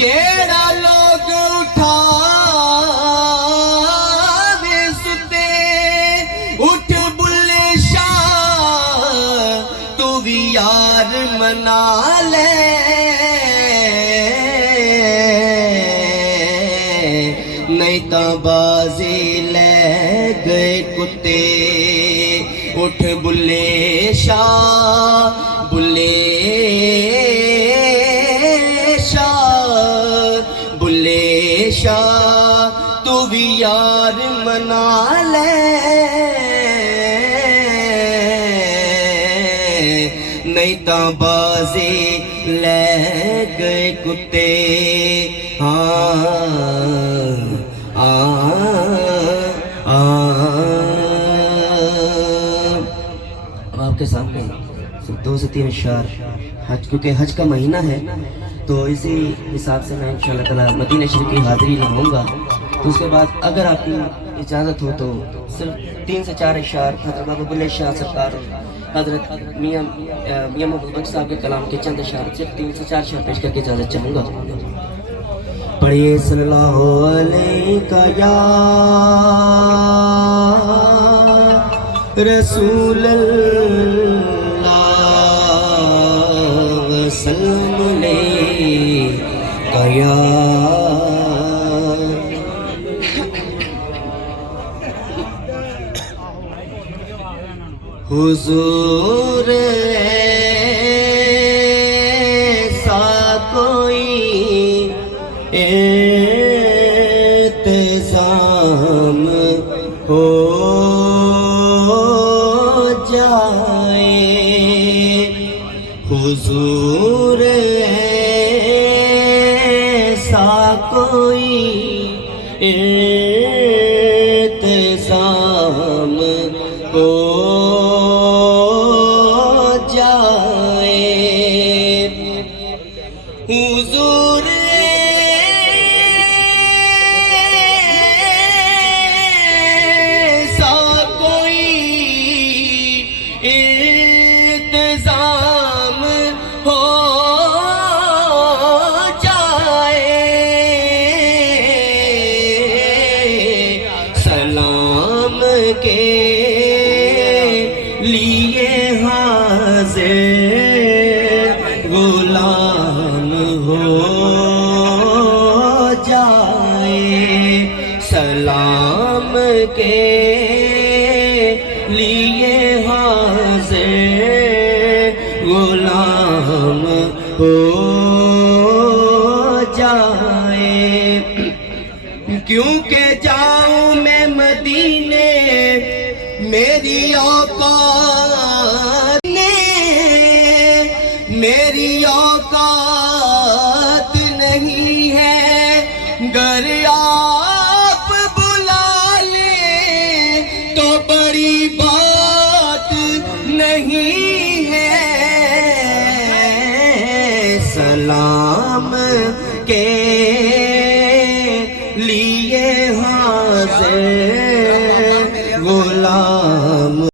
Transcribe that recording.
جیڑا لوگ اٹھاوے ستے اٹھ بلے شاہ تو بھی یار منا لے نہیں تا بازی لے گئے کتے اٹھ بلے شاہ بلے شاہ تو بھی یار منا لے نہیں تا بازی لے گئے کتے اب آپ کے سامنے دو سے تین اشعار حج، کیونکہ حج کا مہینہ ہے تو اسی حساب سے میں انشاءاللہ تعالی مدینہ شریف کی حاضری لگاؤں گا. تو اس کے بعد اگر آپ کی اجازت ہو تو صرف 3 سے 4 اشعار حضرت بابا بلے شاہ سرکار حضرت میاں محمد بخش صاحب کے کلام کے چند اشعار صرف 3 سے 4 اشعار پیش کر کے اجازت چاہوں گا. پڑھیے صلی اللہ علیہ یا رسول اللہ وسلم یا حضور ایسا کوئی انتظام ہو جائے حضور کوئی انتظام ہو جائے حضور ایسا کوئی انتظام ہو کے لیے حاضر غلام ہو جائے سلام کے لیے حاضر غلام ہو جائے کیونکہ جاؤں میں مدینے میری اوقات میری اوقات نہیں ہے گر آپ بلا لیں تو بڑی بات نہیں ہے سلام کے لیے حاضر